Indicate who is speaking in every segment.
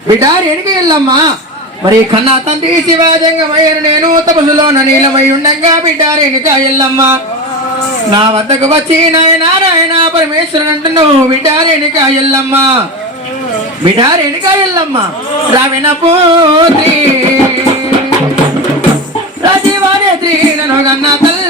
Speaker 1: బిడ్డ ఎనికి వెళ్ళమ్మా మరి కన్నా తండ్రి శివాజంగమయ్యను నేను తపసులోన నీలమై ఉండగా బిడ్డ ఎనుక ఎల్లమ్మా నా వద్దకు వచ్చి నాయన నాయన పరమేశ్వరుడు అంటున్నావు బిడ్డ ఎనుక ఎల్లమ్మా బిడ్డ ఎనుక ఎల్లమ్మా రావిన పోత్రి ஜெகநாதல்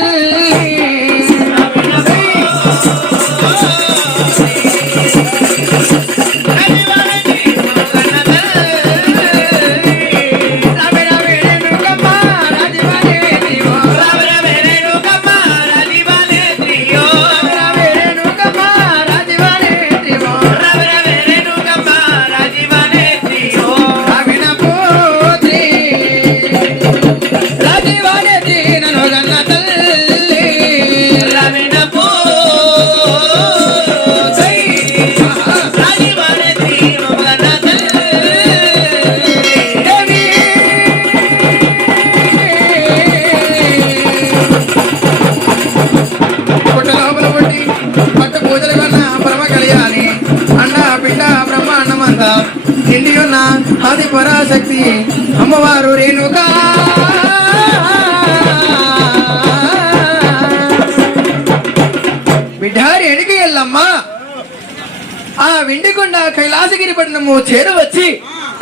Speaker 1: కైలాసగిరి పట్టణము చేరవచ్చి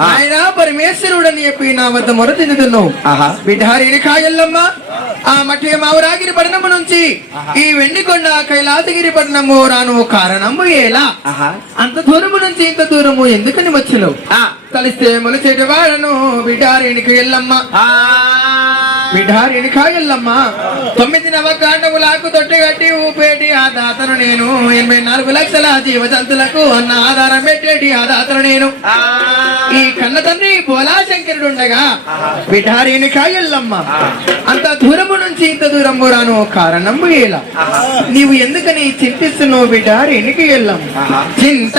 Speaker 1: ఆయన పరమేశ్వరుడు అని చెప్పి నా వద్ద మొరతిందుతున్నావు. బిడ్డారిని కాయల్లమ్మ ఆ మఠి మావురాగిరి పట్టణము నుంచి ఈ వెండికొండ కైలాసగిరి పట్టణము రాను కారణము ఎలా. అంత దూరము నుంచి ఇంత దూరము ఎందుకని వచ్చును
Speaker 2: ఆ.
Speaker 1: కలిస్తే మొలచేటి వాడను బిడ్డారేణికి ఎల్లమ్మ
Speaker 2: ఆ.
Speaker 1: బిడ్డారేణి కాయల్లమ్మ తొమ్మిది నవకాండములకు తొట్టిగట్టి ఊపేటి ఆ దాతను నేను. ఎనభై నాలుగు లక్షల జీవజంతులకు అన్న ఆధారం పెట్టేటి ఆ దాతను నేను. ఈ కన్న తండ్రి పోలాశంకరుడు ఉండగా బిఠారీని కాయల్లమ్మ అంత దూరము నుంచి ఇంత దూరము రాను కారణము ఏలా? నీవు ఎందుకని చింతిస్తున్నావు బిఠారీనికి ఎల్లమ్మ చింత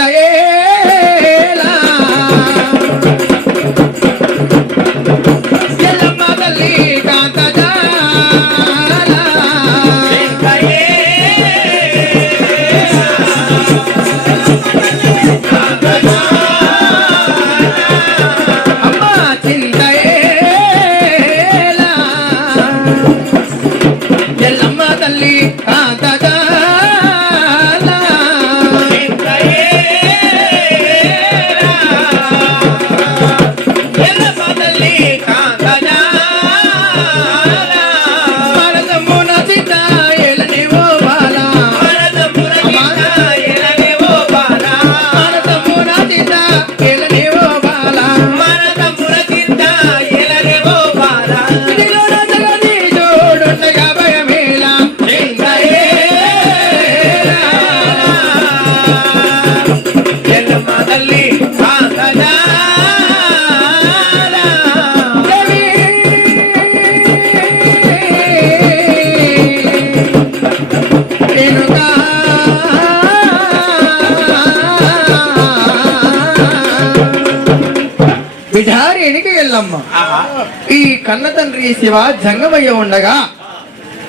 Speaker 1: కన్న శివ జంగమయ్య ఉండగా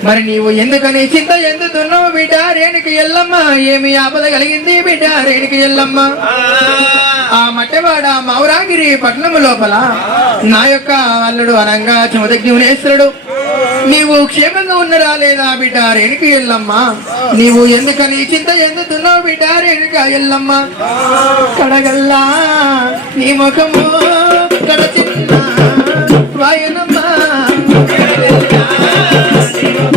Speaker 1: మరి నీవు ఎందుకని చింత ఎందుతున్నావు బిడ్డ? రేణుకి ఎల్లమ్మ ఏమి ఆపద కలిగింది బిడ్డ? రేణుకి ఎల్లమ్మ. ఆ మట్టెవాడ మౌరాగిరి పట్నము లోపల నా యొక్క అల్లుడు అనంగా చమదగ్నినేశ్వరుడు నీవు క్షేమంగా ఉన్నరా లేదా బిడ్డ? రేణుకి ఎల్లమ్మ. నీవు ఎందుకని చింత ఎందుతున్నావు బిడ్డ? రేణుక ఎల్లమ్మ. కడగల్లా నీ ముఖము కడచిన్న వాయనమ్మా వాయనమ్మ రూపుగల్లా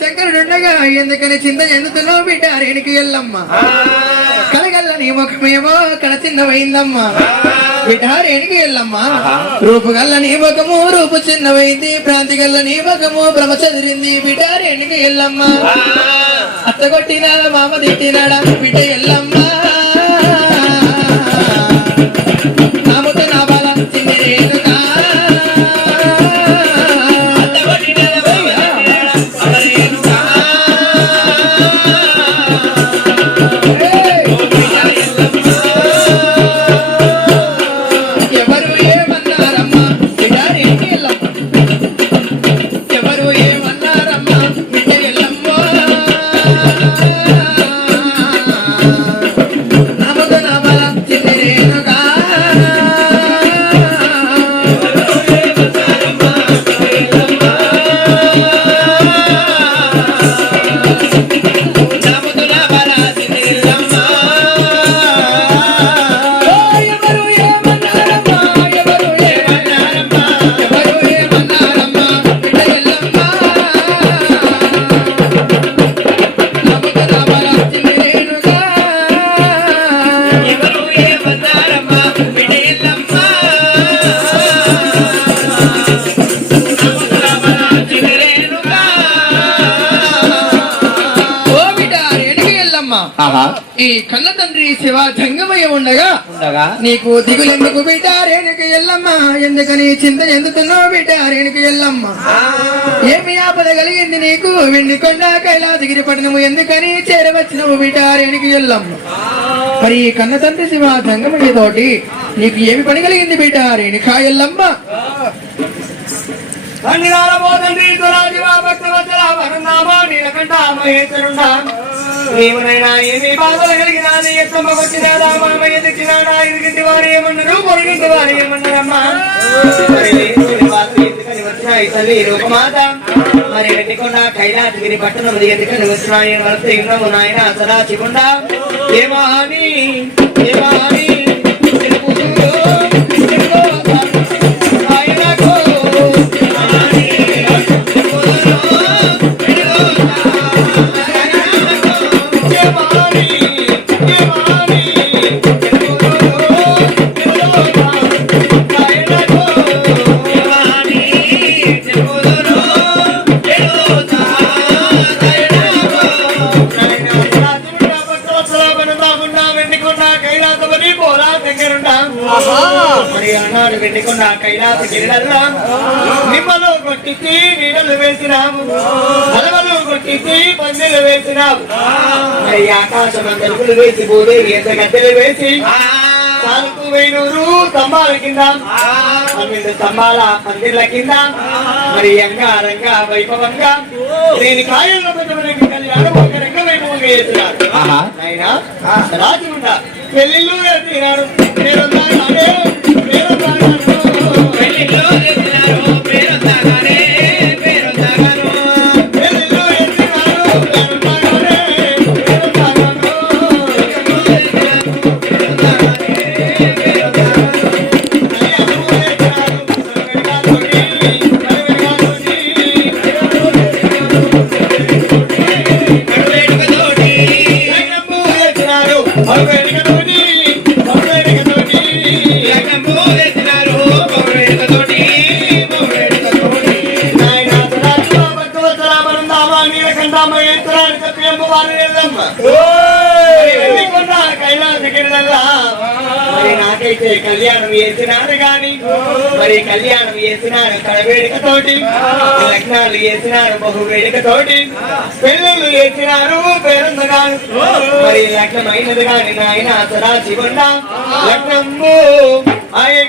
Speaker 1: శంకరుడుండగా ఎందుకని చింత ఎందుతున్నావు బిడ్డ రేణుకి ఎల్లమ్మ కలగల్ల నీ ముఖమేమో కడ చిన్నవైందమ్మా. బిడ్డ రేణుకి ఎల్లమ్మ? రూపు గల్ల నీ ముఖము రూపు చిన్నవైంది ప్రాంతి గల్ల నీ ముఖము భ్రమ చదిరింది బిడ్డ రేణుకి ఎల్లమ్మ అత్త కొట్టినాడా మామ తిట్టినాడా బిడ్డ ఎల్లమ్మ? ఈ కన్న తండ్రి శివ జంగమయ్య ఉండగా
Speaker 2: ఉండగా.
Speaker 1: నీకు దిగులెందుకు బిడ్డ? రేణుక ఎల్లమ్మ. ఎందుకని చింత ఎందుతున్నావు బిడ్డ? రేణుక ఎల్లమ్మ. ఏమి ఆపద కలిగింది నీకు? వెండి కొండ కైలాసగిరి పట్టణము ఎందుకని చేరవచ్చినవు బిడ్డ? రేణుక ఎల్లమ్మ. మరి ఈ కన్న తండ్రి శివ జంగమయ్య తోటి నీకు ఏమి పని కలిగింది బిడ్డ? రేణుక ఎల్లమ్మ.
Speaker 3: తండ్రి దురాజీవా భక్తవత్సల వరుణామా నీలకంఠ మహేశ్వరుండా. నీవునైనా ఏమి బాధలు కలిగినా నీ ఎత్తమ్మ వచ్చినాడా మామయ్య తెచ్చినాడా? ఇరిగింటి వారు ఏమన్నారు? పొరిగింటి వారు ఏమన్నారమ్మా? మరి లేని తల్లి రూపమాత. మరి వెండికొండ కైలాసగిరి పట్టణం ఎందుకని వచ్చినాయి వలస ఇన్నము నాయన సదాశివుండా. ఏమా అని ఏమా అని గిరిడల్లా నిమ్మలు కొట్టించి నీడలు వేసినాము అలవలు కొట్టించి పందెలు వేసినాము ఆకాశం వేసి భూదేవి ఎంత గద్దెలు వేసి నాలుగు వేలూరు స్తంభాల కింద పన్నెండు స్తంభాల పందిర్ల కింద మరి అంగారంగా వైభవంగా నేను కాయల్లో రాజు ఉండ పెళ్ళిళ్ళు Pero కళ్యాణం చేసినారు గాని మరి కళ్యాణం చేసినారు తన వేడుకతోటి లగ్నాలు చేసినారు బహు వేడుకతోటి పెళ్ళిళ్ళు చేసినారు పేరుందగాను మరి లగ్నమైనది గాని నాయన సదా శివుండ లగ్నము అయ్య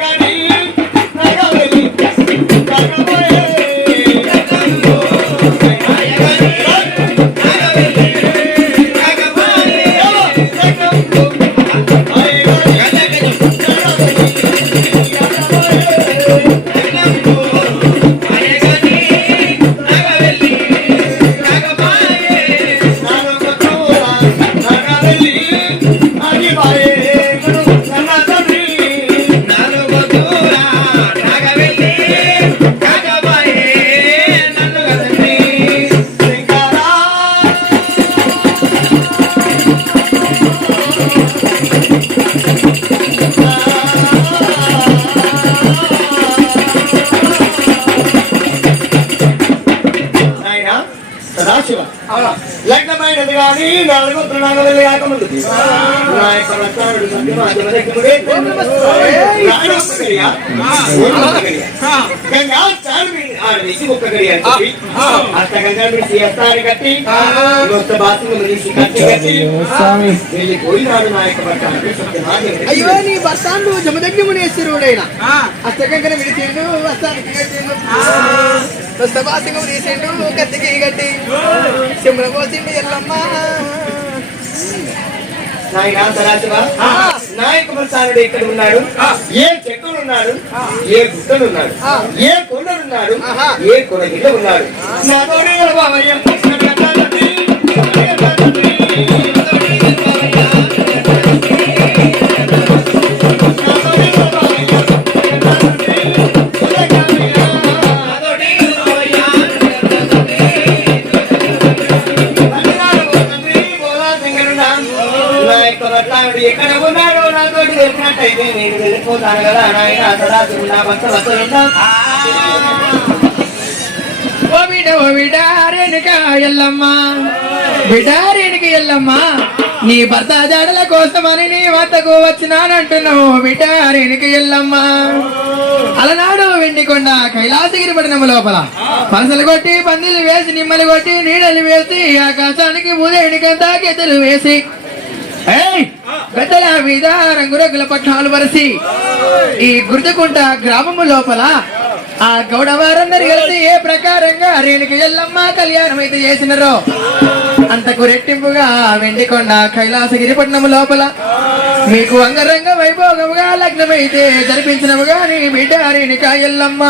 Speaker 3: నా యొక్క భర్త సత్యమాధవ
Speaker 1: అయ్యో నీ బస్తాను జమదగ్ని మునేశ్వరుడైన అష్టకంకర విడిచేడు వస్తానికి పుస్తభాసింగం తీసిండు కత్తికి గట్టి సిమ్ర పోసిండు ఎల్లమ్మ.
Speaker 3: నాయన సరాశివా నాయక ప్రసాదుడు ఇక్కడ ఉన్నాడు. ఏ చెట్టులు ఉన్నాడు ఏ గుట్టలు ఉన్నాడు ఏ కొండలున్నాడు ఏ కొనగిల్ల ఉన్నాడు నా
Speaker 1: ఓ బిడ్డ ఓ బిడ్డ రేణుక ఎల్లమ్మ. బిడ్డ ఎల్లమ్మ. నీ భర్త జాడల కోసమని నీ వద్దకు వచ్చినానంటున్నావు. బిడ్డ ఎల్లమ్మా. అలనాడు వెండికొండ కైలాసగిరి పట్టణం లోపల. పనసలు కొట్టి పందిలు వేసి నిమ్మలు కొట్టి నీడలు వేసి ఆకాశానికి ఉదయనికంతా గెద్దలు వేసి. ఏయ్! పెద్దల మీద రంగురంగుల పట్నాలు వరసి. ఈ గుర్తుకుంట గ్రామము లోపల ఆ గౌడవారందరు కలిసి ఏ ప్రకారంగా రేణుకి ఎల్లమ్మ కళ్యాణం అయితే చేసినారో. అంతకు రెట్టింపుగా వెండికొండ కైలాసగిరిపట్నం లోపల మీకు అంగరంగ వైభోగముగా లగ్నమైతే జరిపించినముగా నీ బిడ్డ రేణుక ఎల్లమ్మ.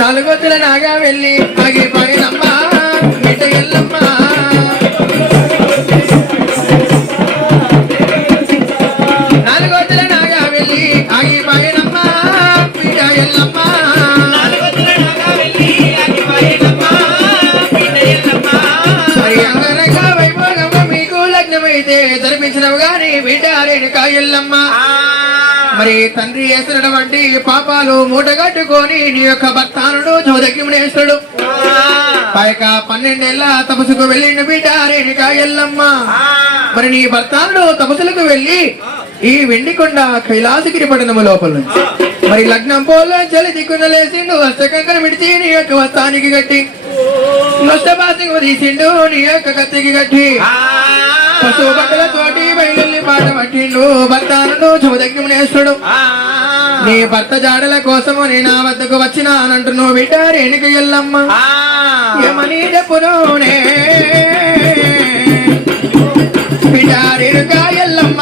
Speaker 1: నాలుగొత్తుల నాగా వెళ్ళి ఆగిపోయినమ్మ. బిడ్డ ఎల్లమ్మ. లగ్నమైతే జరిపించినవు గాని బిడ్డ రేణుక ఎల్లమ్మ మరి తండ్రి వేసినటువంటి పాపాలు మూటగట్టుకొని నీ యొక్క భర్తానుడు చౌదగ్నిమునేశ్వరుడు పైక పన్నెండేళ్ళ తపసుకు వెళ్ళిన బిడ్డ రేణుక ఎల్లమ్మ మరి నీ భర్తానుడు తపసులకు వెళ్ళి ఈ వెండికొండ కైలాసగిరి పట్టణము లోపల నుంచి. మరి లగ్నం పోలో చలి దిక్కున లేచిండు హస్తకంకర విడిచి నీ యొక్క వస్తానికి కట్టి. నష్టపాసింగు తీసిండు నీ యొక్క కత్తికి కట్టి. పశువు బట్టల తోటి పాట పట్టిండు. నీ భర్త జాడల కోసము నీ నా వద్దకు వచ్చినానంటున్నావు బిడ్డ రేణుక ఎల్లమ్మ. ఏమని చెప్పునునే బిడ్డ రేణుక ఎల్లమ్మ.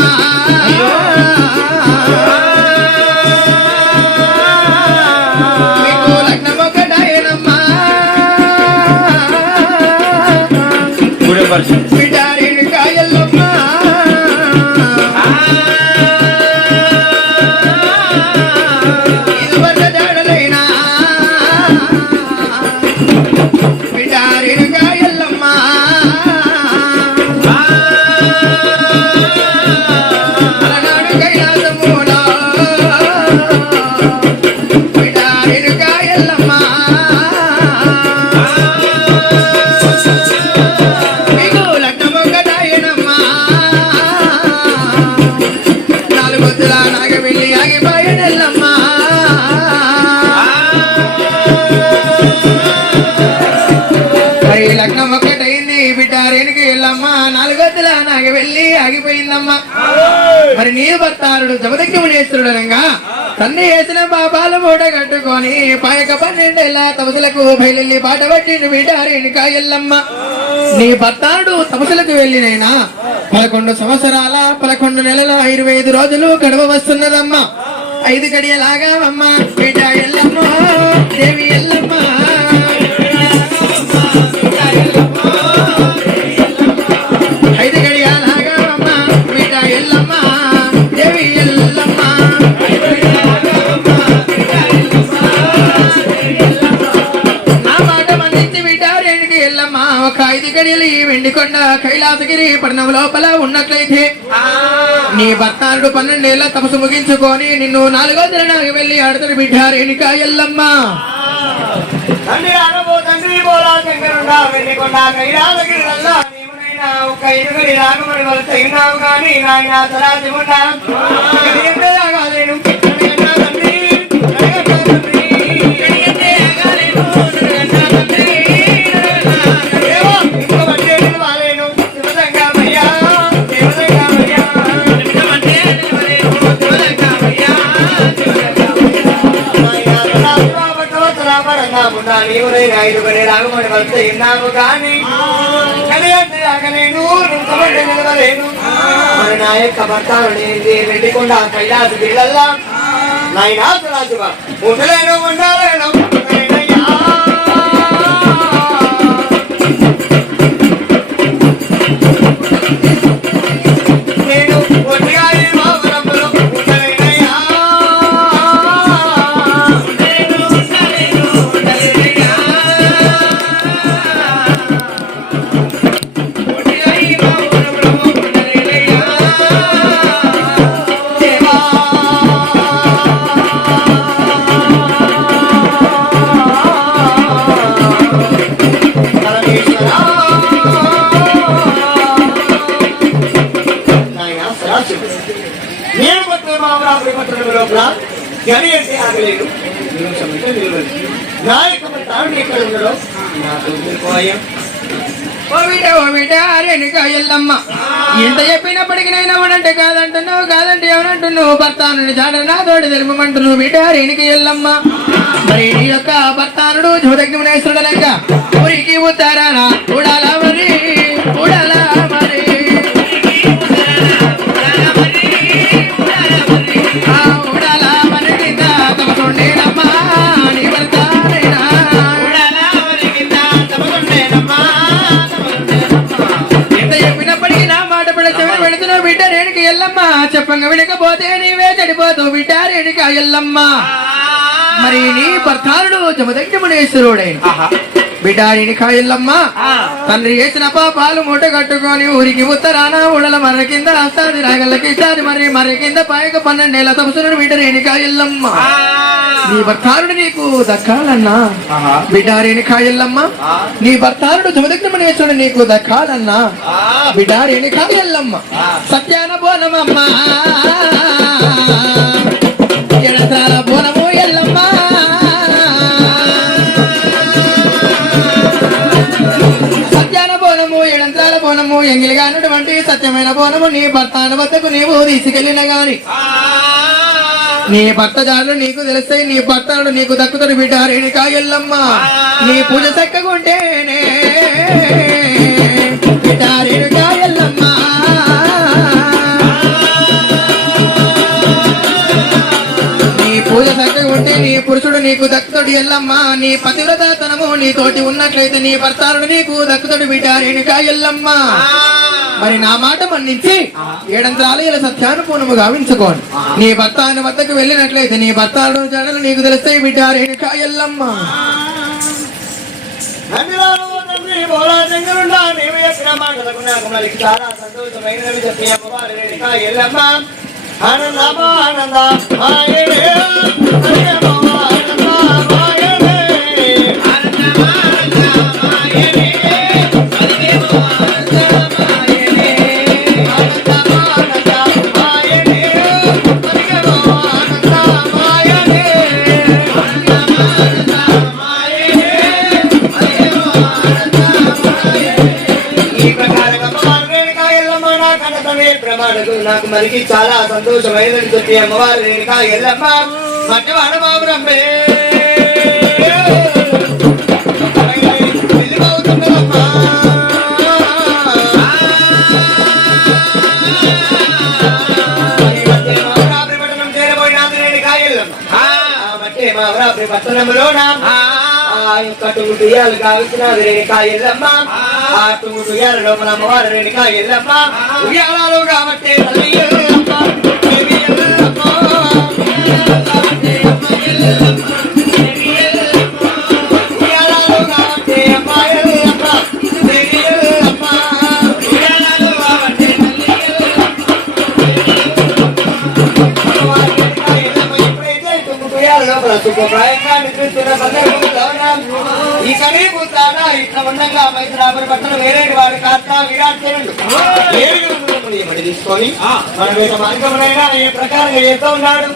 Speaker 1: లగ్నం తండ్రి వేసిన పాపాలు మూట కట్టుకొని పాయక పన్నెండేళ్ళ తమసులకు బయలుల్లి పాట పట్టింది బిడ్డ కాయల్లమ్మ. నీ భర్తాడు తమసులకు వెళ్ళినైనా పదకొండు సంవత్సరాల పదకొండు నెలల ఇరవై ఐదు రోజులు గడవ వస్తున్నదమ్మా. ఐదు గడియలాగా అమ్మ బిడ్డ ఎల్లమ్మ దేవి ఎల్లమ్మ వెండికొండ కైలాసగిరి పట్టణం లోపల ఉన్నట్లయితే నీ భర్తానుడు పన్నెండేళ్ళ తపసు ముగించుకొని నిన్ను నాలుగో దినానికి వెళ్ళి ఆడతాడు బిడ్డ రేణుక ఎల్లమ్మ.
Speaker 3: ఒక ఎదుగుడి రాగమని వాళ్ళు తగినావు కానీ నాయన తలాది ఉన్నా రాగమని వస్తే విన్నాము కానీ కలియంటే నిలవలేను మన నా యొక్క భర్తను నేను నాయనా ఉండలేను పట్టణం లోపల. గని అంటే నిలవలేదు నా యొక్క తాను ఉండడో. నాకు
Speaker 1: ఎంత చెప్పినప్పటికీ నైనా అవునంటే కాదంటున్నావు కాదంటే ఏమనంటున్నావు భర్తానుని జాడ నా తోడు తెలుపమంటున్నావు బిడ్డ రేణుక ఎల్లమ్మ. మరి నీ యొక్క భర్తానుడు జోదగ్నేశ్వరుడు లెక్క. ఊరికి ఉత్తరానా చూడాలా మరి చూడాలా రేణుక ఎల్లమ్మ మరి నీ భర్తారుడు జమదగ్నమునేశ్వరుడైన. బిడ్డ రేణుక ఎల్లమ్మ తండ్రి చేసిన పాపాలు మూట కట్టుకొని ఊరికి ఉత్తరాన ఉడల మర్ర కింద అస్తాది రాగల్లకి ఇస్తాది మరి మర్ర కింద పాయక పన్నెండేళ్ళ తమసునుడు బిడ్డ రేణుక ఎల్లమ్మ నీ భర్తారుడు నీకు దక్కాలన్నా. బిడ్డ రేణుక ఎల్లమ్మ నీ భర్తారుడు జమదగ్నమునేశ్వరుడు నీకు దక్కాలన్నా. బిడ్డ రేణుక ఎల్లమ్మ సత్యాన బోనమమ్మ. ఎంగిలిగానటువంటి సత్యమైన బోనము నీ భర్తాన వద్దకు నీవు తీసుకెళ్ళిన గాని. నీ భర్త జాడు నీకు తెలుస్తాయి నీ భర్తడు నీకు దక్కుతాడు బిడ్డ రేణుకా ఎల్లమ్మ నీ పూజ చక్కగుంటేనే బిడ్డ రేణుకా ఎల్లమ్మ పూజ చక్కగా ఉంటే నీ పురుషుడు నీకు దక్కుతాడు ఎల్లమ్మ. నీ పతివ్రతనము నీ తోటి ఉన్నట్లయితే నీ భర్తారుడు నీకు దక్కుతాడు బిడ్డ. రేణుకా ఎల్లమ్మ? మరి నా మాట మన్నించి ఏడంత్రాలు ఇలా సత్యానుపూర్ణము గావించుకోండి నీ భర్త ఆయన వద్దకు వెళ్ళినట్లయితే నీ భర్తాడు జడలు నీకు తెలుస్తాయి బిడ్డ. రేణుకా ఎల్లమ్మ?
Speaker 3: ஆனந்தமா ஆனந்தா ஆயே నాకు మనకి చాలా సంతోషమైనది చెప్పి అమ్మవారు రేణుకా ఎల్లమ్మ మట్టవాడ బాబురమ్మే పట్టణంలోన? ఆ యొక్క టుంగుటియాలు కావలసిన రేణుకా ఎల్లమ్మ ఆ టుంగుటియాల లోపల అమ్మవారి రేణుకా ఎల్లమ్మ ఉయ్యాలలో కాబట్టి నిద్రిస్తున్న ఈ కనీపు తాడ ఇట్లా ఉండగా మైత్రాపురి పట్టణ వేరే వాడు కాస్త ఏడుగురు ఏమని తీసుకొని మన యొక్క మార్గమునైనా ఈ ప్రకారంగా చేస్తూ ఉన్నాడు.